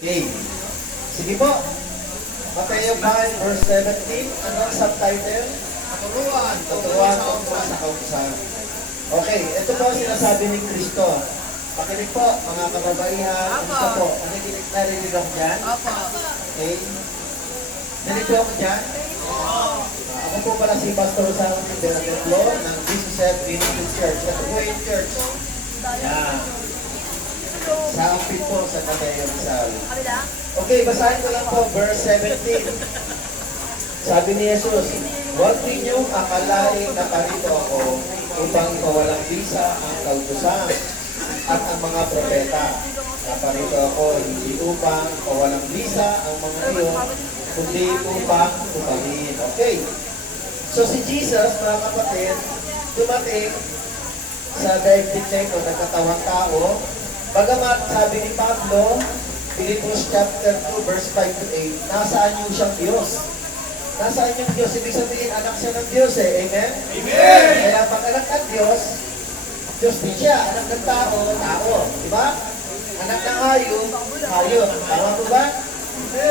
Okay. Sige po. Mateo 5 verse 17. Ano ang subtitle? Tuturuan tungkol sa kautusan. Okay, ito po ang sinasabi ni Kristo. Pakinig po, mga kababaihan. Gusto po, narinig ako dyan? Okay. Narinig ako dyan? Ako po pala si Pastor Sam Benadetlo ng Jesus Trinity Church. Ito po yung church. Yan. Sa ampit po sa Mateo Rizal. Okay, basahin ko lang po verse 17. Sabi ni Jesus, huwag ninyong akalain na parito ako upang ipawalang bisa ang kautusan at ang mga propeta. Naparito ako hindi upang ipawalang bisa ang mga iyon, kundi upang tuparin. Okay. So si Jesus, mga kapatid, dumating sa daigdig na ito, nagkatawang tao. Bagamat sabi ni Pablo, Philippians chapter 2, verse 5 to 8, nasaan yung siyang Diyos? Nasaan yung Diyos? Ibig sabihin, anak siya ng Diyos eh. Amen? Amen! Kaya pag anak ng Diyos, Diyos din siya. Anak ng tao, tao. Diba? Anak ng hayop, hayop. Tama po ba?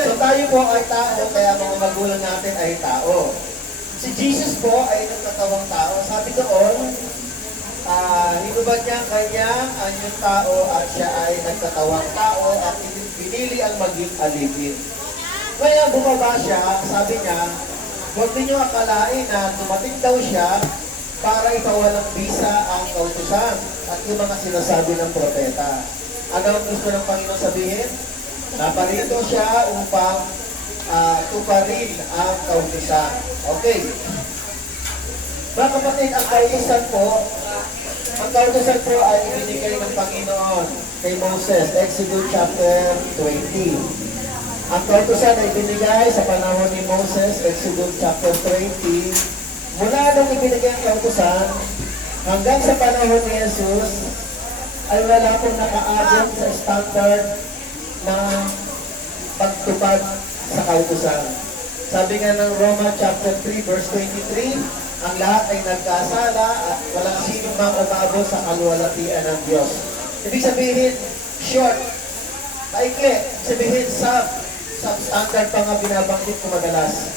So tayo po ay tao, kaya mga magulang natin ay tao. Si Jesus po ay nagkatawang tao. Sabi doon, hinubad niya ang kanyang anyong tao at siya ay nagkatawang tao at pinili ang maging alipin. Kaya bumaba siya, sabi niya, huwag ninyo akalain na dumating daw siya para ipawalang bisa ang kautusan at yung mga sinasabi ng propeta. Ano ang gusto ng Panginoon sabihin? Naparito siya upang tuparin ang kautusan. Okay. Mga kapatid, ang kautusan po ay ibinigay ng Panginoon kay Moses, Exodus chapter 20. Ang kautusan ay binigay sa panahon ni Moses, Exodus chapter 20. Mula nung ibinigay ang kautusan, hanggang sa panahon ni Jesus, ay wala pong nakaabot sa standard ng pagtupad sa kautusan. Sabi nga ng Roma chapter 3 verse 23, ang lahat ay nagkasala at walang sino mang umabot sa kaluwalhatian ng Diyos. Ibig sabihin, short, maikli, sabihin substandard pa nga binabanggit ko madalas.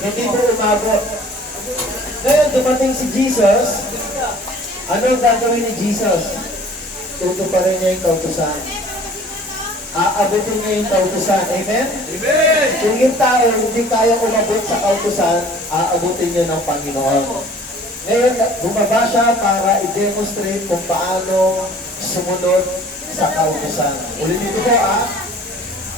Hindi mo umabot. Ngayon, dumating si Jesus. Ano ang gagawin ni Jesus? Tutuparin niya yung kautusan. Aabutin niya yung kautusan. Amen? Amen! Kung yung tao hindi kaya umabot sa kautusan, aabutin niya ng Panginoon. Ngayon, bumaba siya para i-demonstrate kung paano sumunod sa kautusan. Ulitin ko po,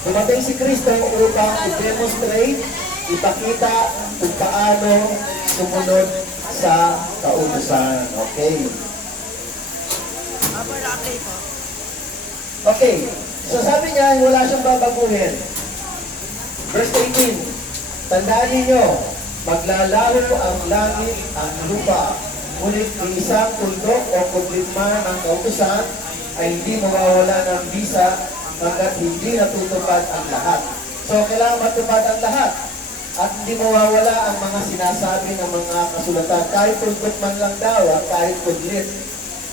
dumating si Kristo upang i-demonstrate, ipakita kung paano sumunod sa kautusan. Okay. Okay. So sabi niya, wala siyang babaguhin. Verse 18, tandaan ninyo, maglalaho ang langit, ang lupa, ngunit isang tuldok o kublitma ng kautusan ay hindi mawawala ng bisa hanggat hindi natutupad ang lahat. So kailangan matupad ang lahat at hindi mawawala ang mga sinasabi ng mga kasulatan, kahit tuldok man lang daw at kahit kudlit.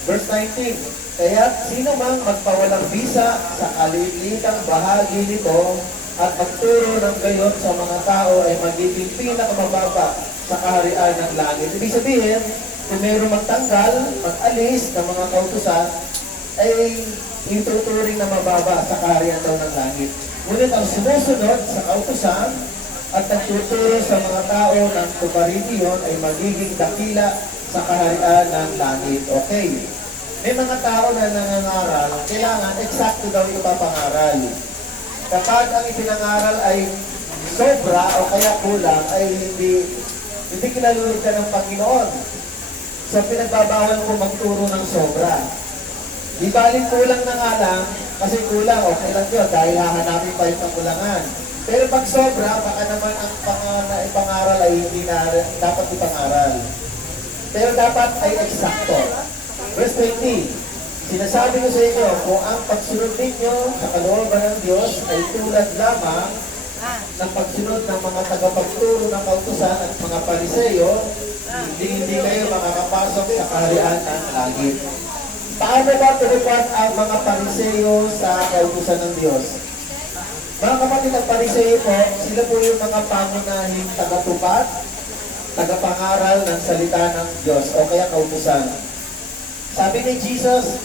Verse 19, kaya sino mang magpawalang bisa sa kalilitang bahagi nito at magturo ng gayon sa mga tao ay magiging pinakamababa sa kaharian ng langit. Ibig sabihin, kung mayroong magtanggal, mag-alis ng mga kautusan, ay ituturing na mababa sa kaharian daw ng langit. Ngunit ang sumusunod sa kautusan at nagtuturo sa mga tao ng tuparin iyon ay magiging dakila sa kaharian ng langit. Okay. May mga tao na nangangaral, kailangan eksakto daw yung ipapangaral. Kapag ang ipinangaral ay sobra o kaya kulang, ay hindi kinalulog ka ng Panginoon. So pinagbabawal ko magturo ng sobra. Di baling kulang na nga lang, kasi kulang, okay lang yun, dahil hahanapin pa yung kakulangan. Pero pag sobra, baka naman ang ipangaral ay hindi na dapat ipangaral. Pero dapat ay eksakto. Verse 20, sinasabi ko sa inyo, kung ang pagsunod ninyo sa kalooban ng Diyos ay tulad lamang ng pagsunod ng mga tagapagturo ng kautusan at mga pariseyo, hindi kayo makakapasok sa kaharian ng langit. Paano ba tulupad ang mga pariseyo sa kautusan ng Diyos? Mga kapatid, ang Pariseo po, sila po yung mga pangunahing tagatupad, tagapangaral ng salita ng Diyos o kaya kautusan. Sabi ni Jesus,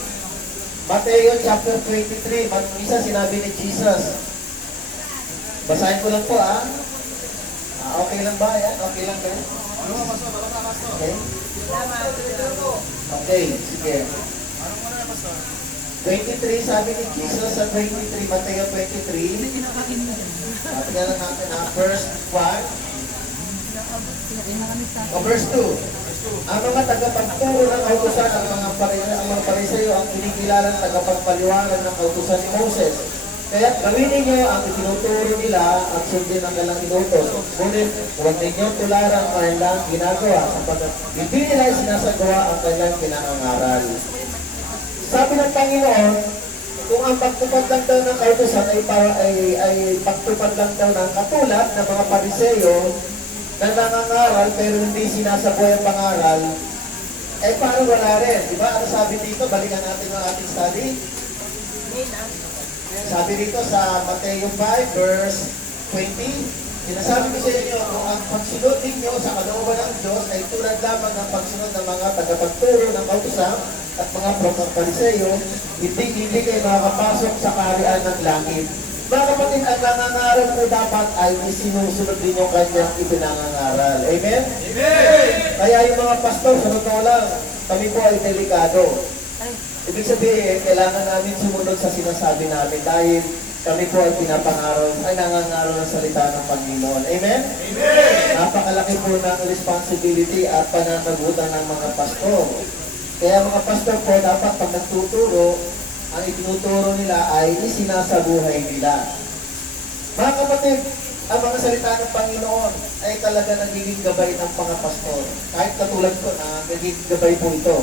Mateo chapter 23, isa sinabi ni Jesus, basahin ko lang po okay lang ba yan? Okay lang ba yan? Okay? Okay, sige. 23, sabi ni Jesus sa 23, Mateo 23. Tingnan lang natin first 1. Verse 2. Ang mga tagapagturo ng kautusan, ang mga Pariseo ang kinikilalang tagapagpaliwanag ng kautusan ni Moses. Kaya gawin ninyo ang itinuturo nila at sundin ang kanilang inutos. Ngunit huwag ninyo tularan ang kanilang ginagawa sapagkat hindi nila sinasagawa ang kanilang pinangangaral. Sabi ng Panginoon, kung ang pagtupad lang daw ng kautusan ay pagtupad lang daw ng katulad ng mga Pariseo na nangangaral pero hindi sinasabuhay ang pangaral, parang wala rin. Diba? Ano sabi dito? Balikan natin ang ating study. Sabi dito sa Mateo 5 verse 20, sinasabi ko sa inyo, kung ang pagsunod ninyo sa kalooban ng Diyos ay tulad lamang ng pagsunod ng mga tagapagturo ng kautusan at mga Pariseo, hindi kayo makakapasok sa kaharian ng langit. Mga kapatid, ang nangangaral po dapat ay sinusunod din yung kanyang ipinangangaral. Amen? Amen! Kaya yung mga pastor, sa totoo lang, kami po ay delikado. Ibig sabihin, kailangan namin sumunod sa sinasabi namin dahil kami po ay nangangaral ng salita ng Panginoon. Amen? Amen! Napakalaki po ng responsibility at pananagutan ng mga pastor. Kaya mga pastor po, dapat pag nagtuturo, ang itinuturo nila ay isinasabuhay nila. Mga kapatid, ang mga salita ng Panginoon ay talaga nagiging gabay ng mga pastor. Kahit katulad ko na nagiging gabay po ito.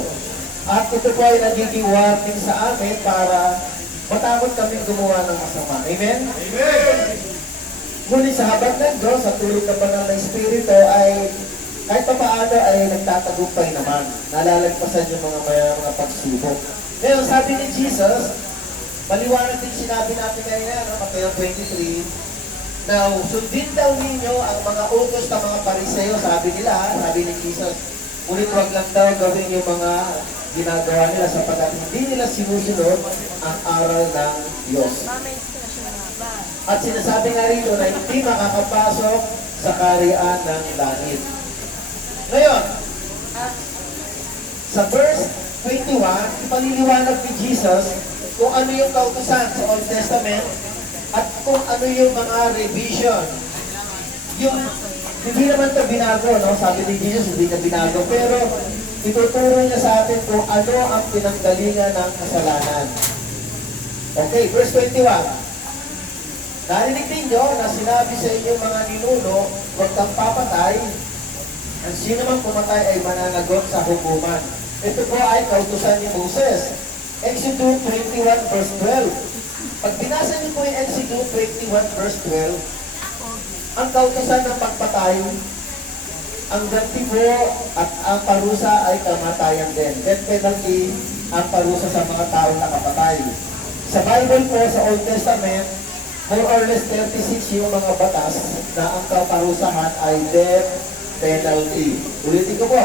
At ito po ay nagiging warning sa amin para matakot kaming gumawa ng masama. Amen? Amen! Ngunit sa habag ng Diyos, sa tulong na banal na Espiritu ay kahit pa paano ay nagtatagumpay naman. Nalalagpasan yung mga pagsubok. Ngayon, sabi ni Jesus, maliwanag din sinabi natin ngayon, Mateo 23, now, sundin daw ninyo ang mga utos ng mga Pariseo, sabi ni Jesus, ngunit wag lang daw gawin yung mga ginagawa nila sapagkat hindi nila sinusunod ang aral ng Diyos. At sinasabi nga rito na hindi makakapasok sa kaharian ng langit. Ngayon, sa verse 21, ipaliliwanag ni Jesus kung ano yung kautusan sa Old Testament at kung ano yung mga revision. Yung, hindi naman ito binago, no? Sabi ni Jesus, hindi na binago, pero ituturo niya sa atin kung ano ang pinanggalingan ng kasalanan. Okay, verse 21. Narinig ninyo na sinabi sa inyo mga ninuno, huwag kang papatay. Ang sino man pumatay ay mananagot sa hukuman. Ito po ay kautusan ni Moses. Exodus 21 verse 12. Pag binasa niyo po yung Exodus 21 verse 12, ang kautusan ng pagpatay, ang ganti po at ang parusa ay kamatayan din. Death penalty ang parusa sa mga taong nakapatay. Sa Bible po, sa Old Testament, more or less 36 yung mga batas na ang kaparusahan ay death penalty. Ulitin ko po.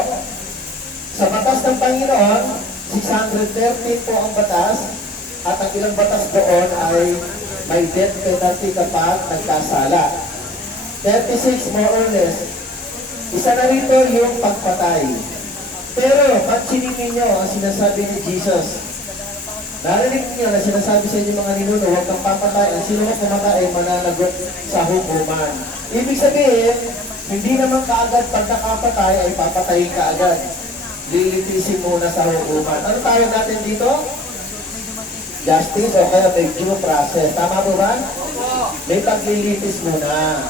Sa batas ng Panginoon, 613 po ang batas at ang ilang batas doon ay may death penalty kapag nagkasala. 36 more or less. Isa na rito yung pagpatay. Pero, pansinin ninyo ang sinasabi ni Jesus. Narinig niyo na sinasabi sa inyo mga ninuno, huwag kang papatay. Ang sino na pumatay ay mananagot sa hukuman. Ibig sabihin, hindi naman kaagad pag nakapatay ay papatayin ka agad. Lilitisin muna sa hukuman. Ano tawag natin dito? Justice o kaya may due process. Tama po ba? May paglilitis muna.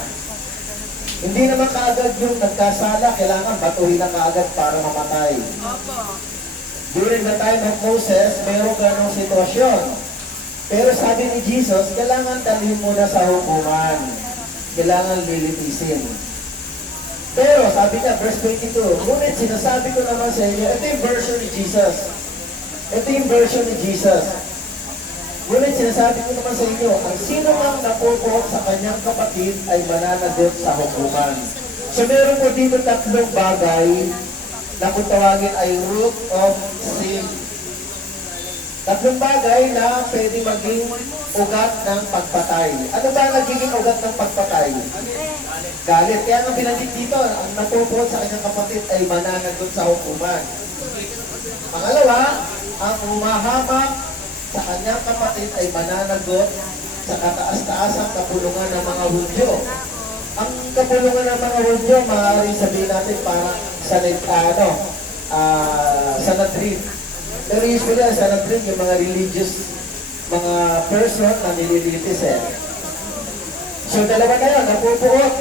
Hindi naman kaagad yung nagkasala, kailangan batuhin na kaagad para mamatay. During the time of Moses, mayroong ganong sitwasyon. Pero sabi ni Jesus, kailangan dalhin muna sa hukuman. Kailangan lilitisin. Pero sabi niya, verse 22, ngunit sinasabi ko naman sa inyo, ito yung version ni Jesus. Ito yung version ni Jesus. Ngunit sinasabi ko naman sa inyo, ang sino mang napupo sa kanyang kapatid ay mananagot sa hukuman. So meron po dito tatlong bagay na kung tawagin ay root of sin. Tatlong bagay na pwede maging ugat ng pagpatay. Ano ba nagiging ugat ng pagpatay? Galit. Kaya nga binanggit dito, ang napupo sa kanyang kapatid ay mananagot sa hukuman. Pangalawa, ang humahamak sa kanyang kapatid ay mananagot sa kataas-taasang kapulungan ng mga Hudyo. Ang kapulungan ng mga Hudyo, maaaring sabihin natin parang Sanhedrin. Pero usually, ang Sanhedrin, yung mga religious, mga person na nililitis eh. So, dalawa na yan, napupuot.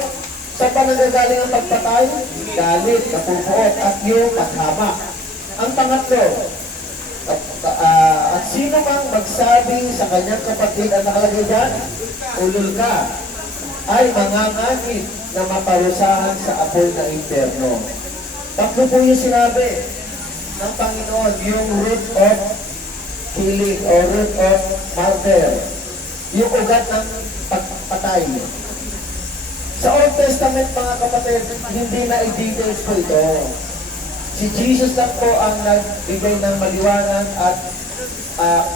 Saan pa nanggagaling ang pagpatay? Galit, napupuot, at yung paghamak. Ang pangatlo, at sino mang magsabi sa kanyang kapatid ang nakalagay dyan, ulol ka, ay manganganib na maparusahan sa apoy ng impyerno. Tatlo po yung sinabi ng Panginoon, yung root of killing or root of murder, yung ugat ng pagpatay. Sa Old Testament, mga kapatid, hindi na i-details po ito. Si Jesus lang po ang nagbigay ng maliwanag at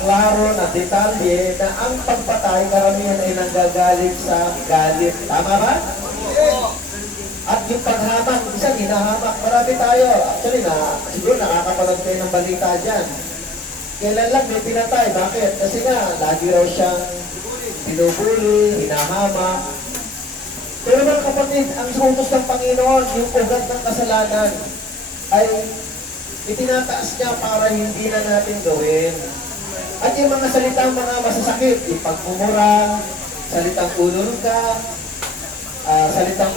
klaro na detalye na ang pagpatay karamihan ay nanggagaling sa galit. Tama ba? At yung paghamak, isa hinahamak. Marami tayo. Actually, siguro nakakapanood kayo ng balita dyan. Kailan lang may pinatay. Bakit? Kasi nga, lagi raw siyang binubuli, hinahamak. Pero mga kapatid, ang utos ng Panginoon, yung ugat ng kasalanan, ay itinataas niya para hindi na natin gawin. At yung mga salitang mga masasakit, yung pagmumura, salitang ulol ka, salitang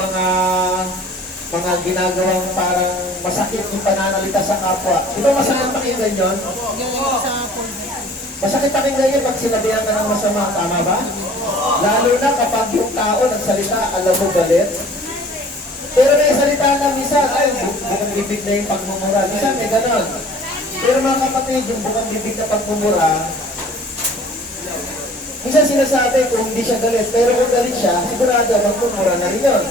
mga ginagawang parang masakit yung pananalita sa kapwa. Ito masakit pakinggan yun? Masakit pakinggan yun pag sinabihan ka ng masama, tama ba? Lalo na kapag yung tao nagsalita, alam mo galit. Pero may salita na minsan, ay, bukang bibig na yung pagmumura. Minsan may ganon. Pero mga kapatid, yung bukang bibig na pagmumura, minsan sinasabi kung hindi siya galit, pero kung galit siya, sigurado magmumura na rin yun.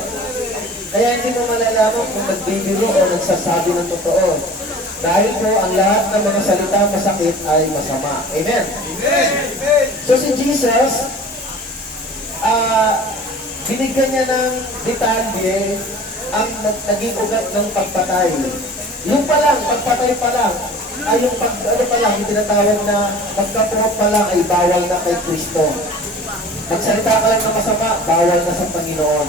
Kaya hindi mo malalaman kung nagbibiro o nagsasabi ng totoo. Dahil po, ang lahat ng mga salita masakit ay masama. Amen? Amen! So si Jesus, binigyan niya ng detalye ang naging ugat ng pagpatay. Yung pa lang, pagpatay pa lang, ay yung yung tinatawag na pagkapuot pa lang ay bawal na kay Kristo. Magsalita ka lang ng masama, bawal na sa Panginoon.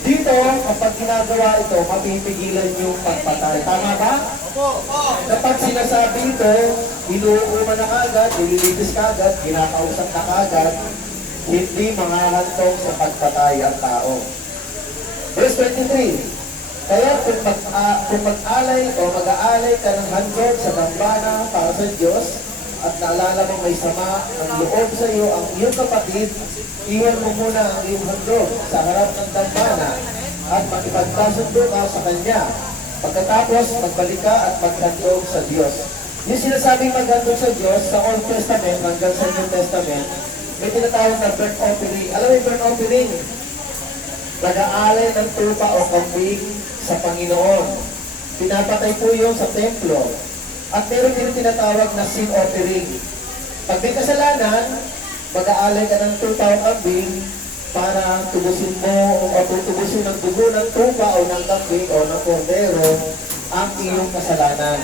Dito, kapag ginagawa ito, mapipigilan yung pagpatay. Tama ba? Kapag sinasabi ito, inuuma na kagad, nililitis kagad, ginakausap na kagad, hindi makahantong sa pagpatay ang tao. Verse 23, kaya kung mag-alay o mag-aalay ka ng handog sa dambana para sa Diyos at naalala mo may sama ang loob sa iyo ang iyong kapatid, iwan mo muna ang iyong handog sa harap ng dambana at makipagkasundo ka sa Kanya. Pagkatapos, magbalik ka at maghandog sa Diyos. Yung sinasabing maghandog sa Diyos sa Old Testament hanggang sa New Testament, may tinatawag na burnt offering. Alam mo yung burnt offering? Nag-aalay ng tupa o kambing sa Panginoon. Pinapatay po yun sa templo. At meron din tinatawag na sin offering. Pag may kasalanan, mag-aalay ka ng tupa o kambing para tubusin mo o tubusin ng dugo ng tupa o ng kambing o ng kordero ang iyong kasalanan.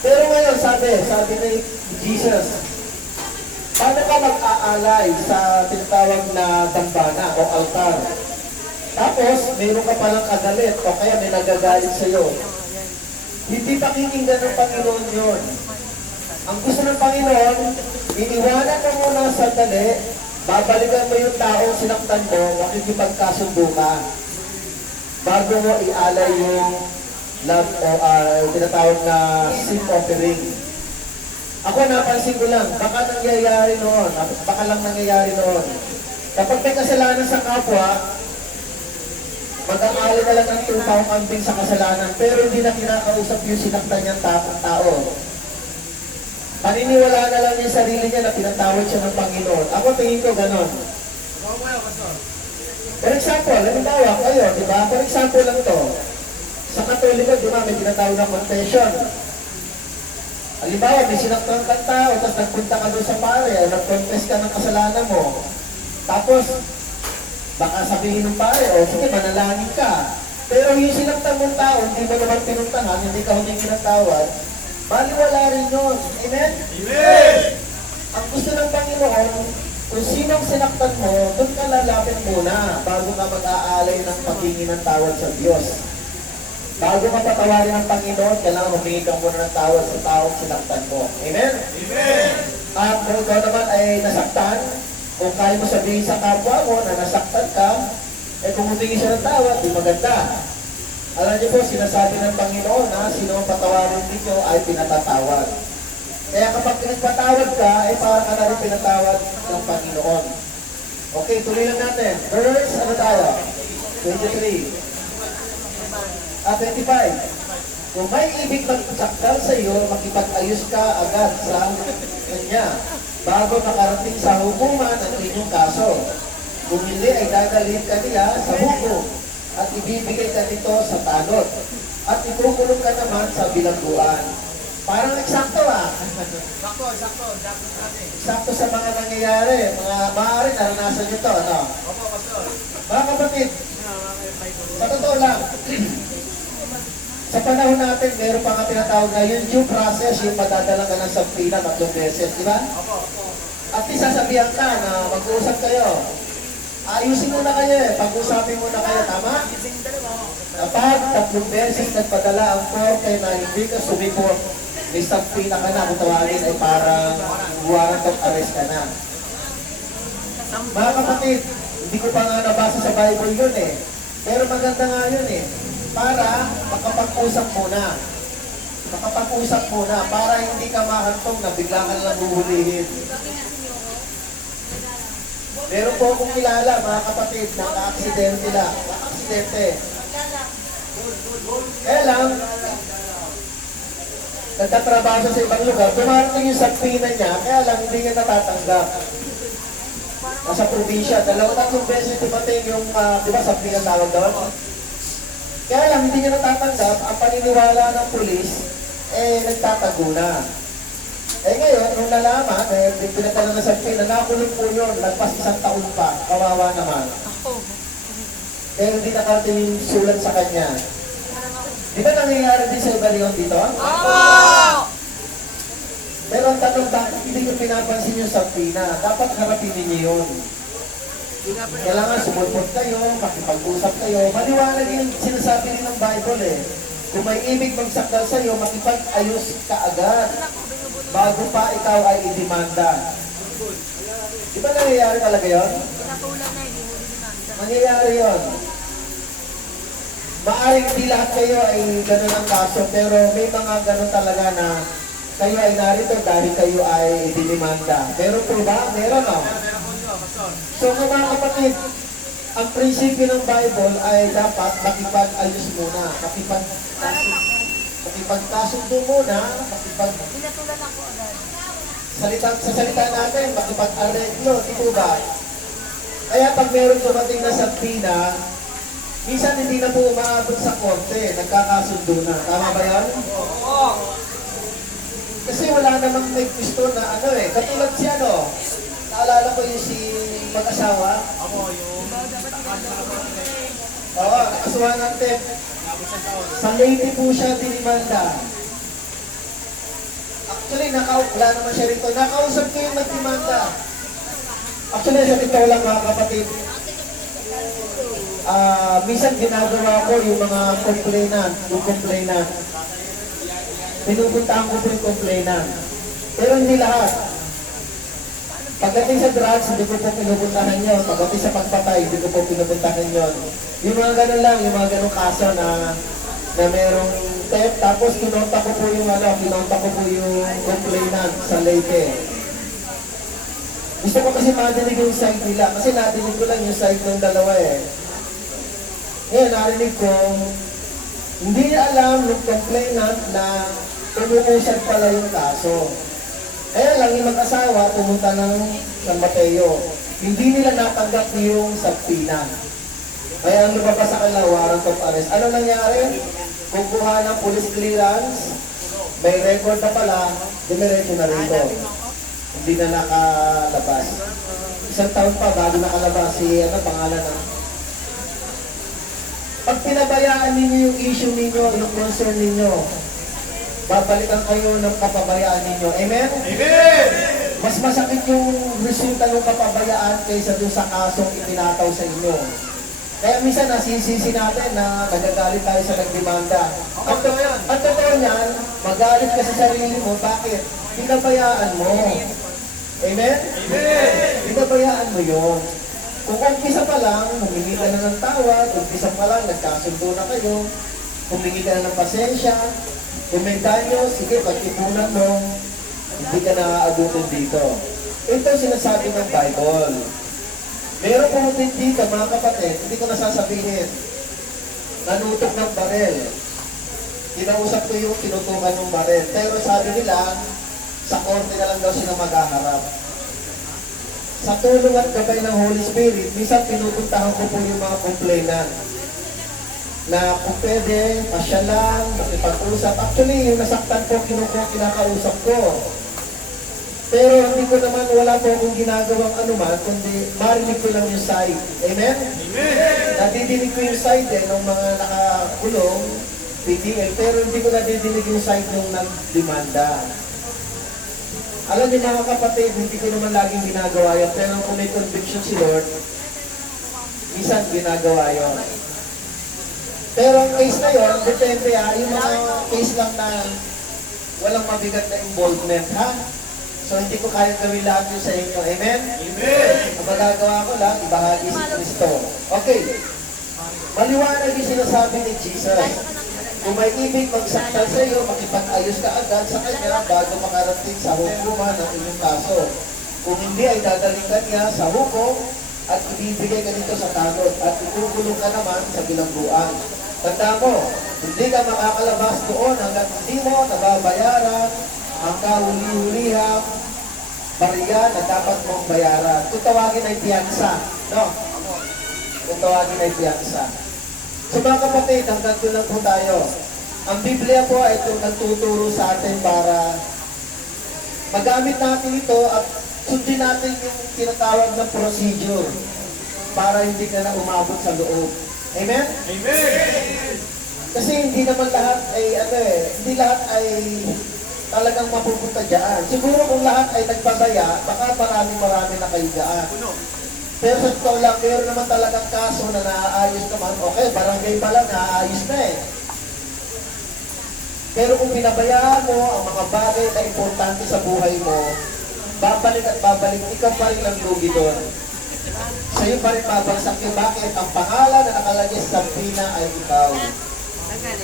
Pero ngayon, sabi ni Jesus, paano ka mag-aalay sa tinatawag na dambana o altar? Tapos, mayroon ka palang kagalit o kaya may nagagalit sa iyo. Hindi pakikinggan ng Panginoon yun. Ang gusto ng Panginoon, iniwanan mo muna sa dali, babalikan mo yung taong sinaktan mo, makikipagkasundo ka. Bago mo ialay yung love o tinatawag na sin offering. Ako napansin ko lang, baka nangyayari noon, baka lang nangyayari noon. Kapag may kasalanan sa kapwa, mag-aali na lang ng tupa o kambing sa kasalanan, pero hindi na kinakausap yung sinaktan niyang tao. Paniniwala na lang yung sarili niya na pinatawad siya ng Panginoon. Ako tingin ko ganon. For example, halimbawa kayo, di ba? For example lang to. Sa Katoliko, di ba, may tinatawag na confession. Halimbawa, may sinaktan kang tao, tapos nagpunta ka doon sa pare, nag-confess ka ng kasalanan mo. Tapos, baka sabihin ng pare, o sige, manalangin ka. Pero yung sinaktan mong tao, hindi mo naman pinuntahan, hindi ka humingi ng tawad, baliwala rin yun. Amen? Amen! Ang gusto ng Panginoon, kung sinong sinaktan mo, doon ka lalapit muna bago ka mag-aalay ng paghingi ng tawad sa Diyos. Bago ka patawarin ng Panginoon, kailangan humingi ka muna ng tawad sa taong sinaktan mo. Amen? Amen! At kung ikaw naman ay nasaktan, kung kaya mo sabihin sa kapwa mo na nasaktan ka, eh kung humingi siya ng tawad, di maganda. Alam niyo po, sinasabi ng Panginoon na sino ang patawarin ninyo ay pinatatawad. Kaya kapag pinagpatawad ka, ay para ka na rin pinatawad ng Panginoon. Okay, tuloy lang natin. Verse, ano tayo? 23. 25. Kung may ibig magsakdal sa iyo, makipag-ayos ka agad sa kanya bago makarating sa hukuman ang inyong kaso. Kung hindi, ay dadalhin ka niya sa hukom at ibibigay ka nito sa tanod at ikukulong ka naman sa bilangguan. Parang eksakto Sakto natin. Eksakto sa mga nangyayari. Maaari naranasan nyo to, ano? Opo, Pastor. Mga kapatid, sa totoo lang, sa panahon natin, meron pa nga tinatawag na yung due process, yung padadala ka ng sampina 3 beses, di ba? Opo. At isasabihan ka na mag-uusap kayo. Ayusin muna kayo eh, pag-usapin muna kayo, tama? Kapag 3 beses nagpadala ang korte na hindi ka sumipot, may sampina ka na, kung tawagin ay parang warrant of arrest ka na. Mga kapatid, hindi ko pa nga nabasa sa Bible yun eh. Pero maganda nga yun eh. Para makapag-usap muna. Makapag-usap muna para hindi ka mahantong na bigla ka nalang bubulihin. Meron po akong kilala, mga kapatid, naka-aksidente lang. Naka-aksidente. Kaya lang, nagtatrabaho siya sa ibang lugar, dumarating yung sampina niya, kaya lang hindi niya natatanggap. Nasa probinsya, 2-3 beses dumating yung, di ba, sampina tawag doon? Kaya lang, hindi niya natatanggap, ang paniniwala ng pulis, nagtatago na. Ngayon, nung nalaman, pinatala na sa pina, nakulong po yun, nagpas 1 taon pa, kawawa naman. Pero hindi nakarating yung sulat sa kanya. Di ba nangyayari din sa iba niyo dito? Pero ang tanong, bakit hindi nyo pinapansin yung sampina? Dapat harapin ninyo yun. Kailangan sumulpot kayo, makipag-usap kayo. Maliwanag yung sinasabi rin ng Bible eh. Kung may ibig magsakdal sa'yo, makipag-ayos ka agad bago pa ikaw ay idemanda. Di ba nangyayari talaga yun? Nangyayari yun. Maaring hindi lahat kayo ay gano'n ang kaso, pero may mga gano'n talaga na kayo ay narito dahil kayo ay idemanda. Meron po ba? Meron o. So mga kapatid, ang prinsipyo ng Bible ay dapat makipag-ayos muna, makipagkasundo muna, sa salita natin, makipag-areglo, di po ba? Kaya pag meron dumating na sampina, minsan hindi na po umaabot sa korte, nagkakasundo na. Tama ba yan? Oo. Kasi wala namang may gusto na ano eh, katulad siya no, naalala ko yung si mag-asawa. Ako, yung... Oo, nakasuhan ng tip. Sa Leyte po siya dinimanda. Actually, wala naman siya rito. Nakausap ko yung nagdimanda. Actually, sa totoo lang mga kapatid, minsan ginagawa ko yung mga complainant. Pinupuntahan ko po yung complainant. Pero hindi lahat. Pagdating sa drugs, hindi ko po pinupuntahan yun. Pagdating sa pagpatay, hindi ko po pinupuntahan yun. Yung mga ganun lang, yung mga ganun kaso na merong theft, tapos kinonta ko po yung complainant sa Leyte. Gusto ko kasi madinig yung side nila, kasi nadinig ko lang yung side ng dalawa eh. Ngayon, narinig ko, hindi niya alam ng complainant na umuusad pala yung kaso. Kaya lang yung mag-asawa pumunta ng San Mateo. Hindi nila natanggap yung sabtina. Kaya ang lumabas sa kanila, warrant of arrest. Ano nangyari? Kukuha ng police clearance, may record na pala, dumiretso na rito. Hindi na nakalabas. Isang taon pa bago nakalabas si, pangalan na. Pag pinabayaan ninyo yung issue ninyo, yung concern ninyo, babalikan kayo ng kapabayaan ninyo. Amen? Amen! Mas masakit yung resulta ng kapabayaan kaysa doon sa kasong itinataw sa inyo. Kaya minsan nasisisi natin na nagagalit tayo sa nagdemanda. Ang totoo niyan, magalit ka sa sarili mo. Bakit? Pinabayaan mo. Amen? Amen! Pinabayaan mo yun. Kung umpisa pa lang, humingi ka na ng tawad, umpisa pa lang, nagkasundo na kayo, humingi ka na ng pasensya, kung may danyo, sige, pag-ipunan mo, hindi ka na-aabutin dito. Ito sinasabi ng Bible. Meron pumuntin dito, mga kapatid, hindi ko nasasabihin, nanutok ng barel. Kinausap ko yung tinutukan ng barel. Pero sabi nila, sa korte na lang daw sila maghaharap. Sa tulong at gabay ng Holy Spirit, minsan pinupuntahan ko po yung mga complainant na kung pwede, pasya lang, makipag-usap. Actually, yung nasaktan ko, kinakausap ko. Pero hindi ko naman, wala po akong ginagawang anuman, kundi marinig ko lang yung side. Amen? Amen! Nadidinig ko yung side ng mga nakakulong, PDL, pero hindi ko nadidinig yung side ng nagdemanda. Alam niyo mga kapatid, hindi ko naman laging ginagawa yun, pero kung may conviction si Lord, minsan ginagawa yun. Pero ang case na yun, depende yung mga case lang na walang mabigat na involvement, ha? So hindi ko kaya gawin lahat yun sa inyo. Amen? Amen! Ang magagawa ko lang, ibahagi si Kristo. Okay. Maliwanag yung sinasabi ni Jesus. Kung may ibig magsaktan sa iyo, makipag-ayos ka agad sa kanya bago makarating sa hukuman ng inyong kaso. Kung hindi ay dadaling ka niya sa hukom at ibibigay ka dito sa tanod at ikukulong ka naman sa bilangguan. Tanda mo, hindi ka makakalabas doon hanggang hindi mo nababayaran ang kahuli-hulihang bariya na dapat mong bayaran. Kung tawagin ay piyansa. No? Kung tawagin ay piyansa. So mga kapatid, hanggang doon lang po tayo. Ang Biblia po ay itong nagtuturo sa atin para magamit natin ito at sundin natin yung tinatawag na procedure para hindi ka na umabot sa loob. Amen? Amen! Kasi hindi naman lahat ay, hindi lahat ay talagang mapupunta dyan. Siguro kung lahat ay nagpabaya, baka marami na kayo dyan. Pero sa totoo lang, meron naman talagang kaso na naaayos naman. Okay, barangay pa lang, naaayos na eh. Pero kung pinabayaan mo ang mga bagay na importante sa buhay mo, babalik at babalik, ikaw pa rin ang lugi doon. Sa'yo pa rin babagsak yung bakit ang pangalan na nakalagay sa sabina ay ikaw.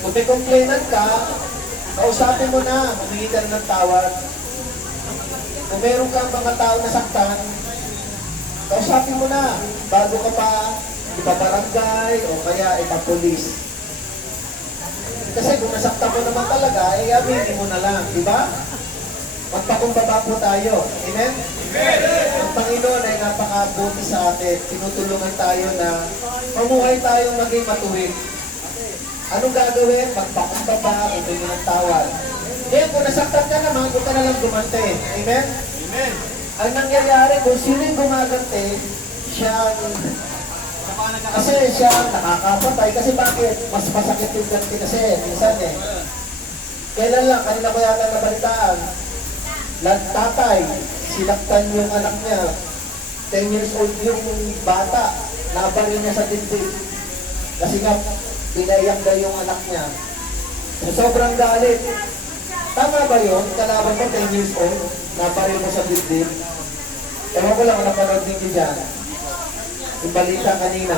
Kung may complainant ka, kausapin mo na, humingi ka ng tawad. Kung meron kang mga tao na saktan, kausapin mo na, bago ka pa ipabarangay o kaya ipapulis. Kasi kung nasaktan mo naman talaga, aminin mo na lang, di ba? Magpakumbaba po tayo. Amen? Ang Panginoon ay napakabuti sa atin. Tinutulungan tayo na mamuhay tayong maging matuwid. Anong gagawin? Magpakumbaba, humingi ng tawad. Ngayon, kung nasaktan ka naman, huwag ka na lang gumante. Amen? Amen! Ang nangyayari, kung sino yung gumagante, siya kasi siya nakakapatay. Kasi bakit? Mas masakit yung ganti kasi. Minsan eh. Kailan lang, kanina ko yata nabalitaan. Tatay, sinaktan yung anak niya. 10 years old yung bata. Nabaril niya sa dibdib. Kasi nga, pinaiyak na yung anak niya. So, sobrang galit. Tama ba yun? Kalaban mo 10 years old, nabaril mo sa dibdib. Ewan ko lang kung napanood ninyo dyan. Yung balita kanina.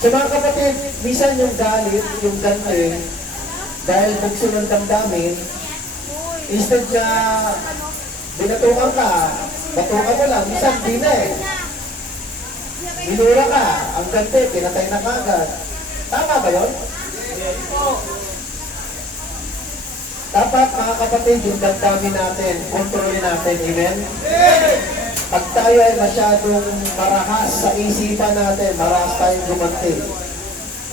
So mga kapatid, minsan yung galit, yung gante, dahil bugso ng damdamin, instead na binatukan ka, batukan mo lang, minsan di na eh. Minura ka, ang gante, pinatay na kagad. Tama ba yun? Dapat mga kapatid, yung damdamin natin, kontrolin natin, amen? Pag tayo ay masyadong marahas sa isipan natin, marahas tayong gumanti.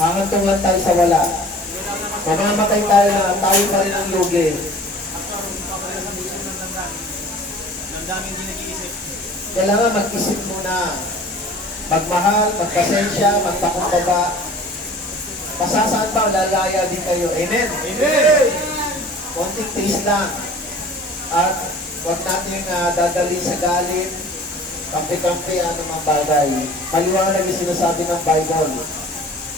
Hahantong lang tayo sa wala. Mamamatay tayo na tayo pa rin ang lugi. Kailangan mag-isip muna. Magmahal, magpasensya, magpakumbaba. Pasasaan pa, lalaya din kayo. Amen? Amen. Konting tiis lang. At huwag natin dadalhin sa galit, kampi-kampi, anumang bagay. Maliwanag yung sinasabi ng Bible.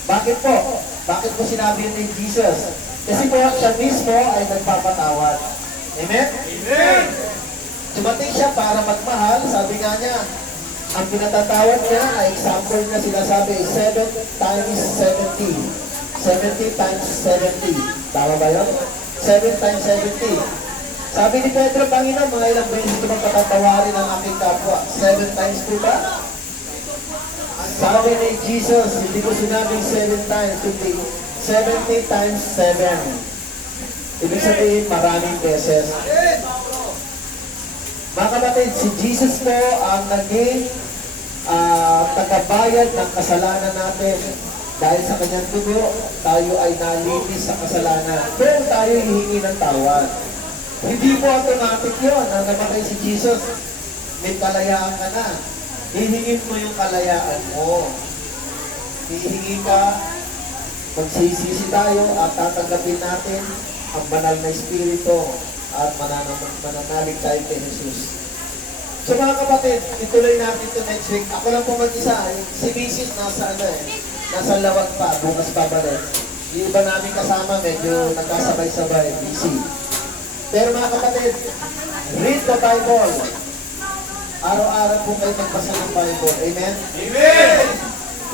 Bakit po? Bakit po sinabi ni Jesus? Kasi po siya mismo ay nagpapatawad. Amen? Amen. Dumating siya para magmahal, sabi nga niya, ang pinatatawad niya ay example na sinasabi, 7 times 70. 70 times 70. Tama ba yun? 7 times 70. Sabi ni Pedro, Panginoon, mga ilang beses ko magpatatawarin ang aking kapwa. 7 times po ba? Sabi ni Jesus, hindi ko sinabing 7 times, kundi 70 times 7. Ibig sabihin, maraming beses. Mga kapatid, si Jesus po ang naging tagabayad ng kasalanan natin. Dahil sa kanyang dugo, tayo ay nalinis sa kasalanan. Pero tayo hihingi ng tawad. Hindi po automatic yun. Ang namatay si Jesus, may kalayaan ka na. Hihingin mo yung kalayaan mo. Hihingi ka, magsisisi tayo at tatanggapin natin ang banal na Espiritu at mananalig tayo kay Jesus. So mga kapatid, ituloy natin ito next week. Ako lang po mag-isa. Si Mrs. nasa lawag pa, bukas pa ba rin. Yung iba namin kasama, medyo nagkasabay-sabay, busy. Pero mga kapatid, read the Bible. Araw-araw po kayo magbasa ng Bible. Amen? Amen.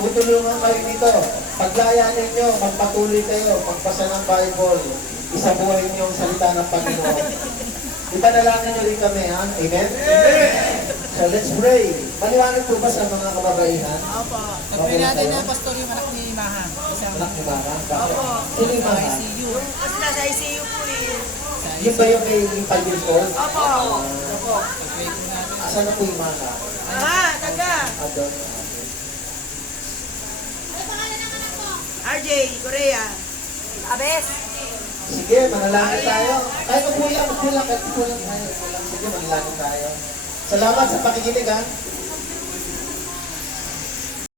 Tutulungan kayo dito. Paglayanin nyo, magpatuloy kayo, magbasa ng Bible. Isabuhay niyo ang salita ng Panginoon. Ipanalangin niyo rin kami, ha? Amen? So let's pray. Maliwanag po ba sa mga kababaihan? Opo. Nagpray natin na pastor yung anak ni Maha. Isang Anak ni Mara? Bakit? Sino yung Mara? ICU. Kasi nasa ICU po eh. Yung ba yung may 5 years old? Opo. Nagpray po natin. Asan na po yung Mara? Taga. Adon. RJ, Korea. Abes. Sige, manalangin tayo. Kahit upo lang tayo. Sige, manalangin tayo. Salamat sa pakikinig, ha?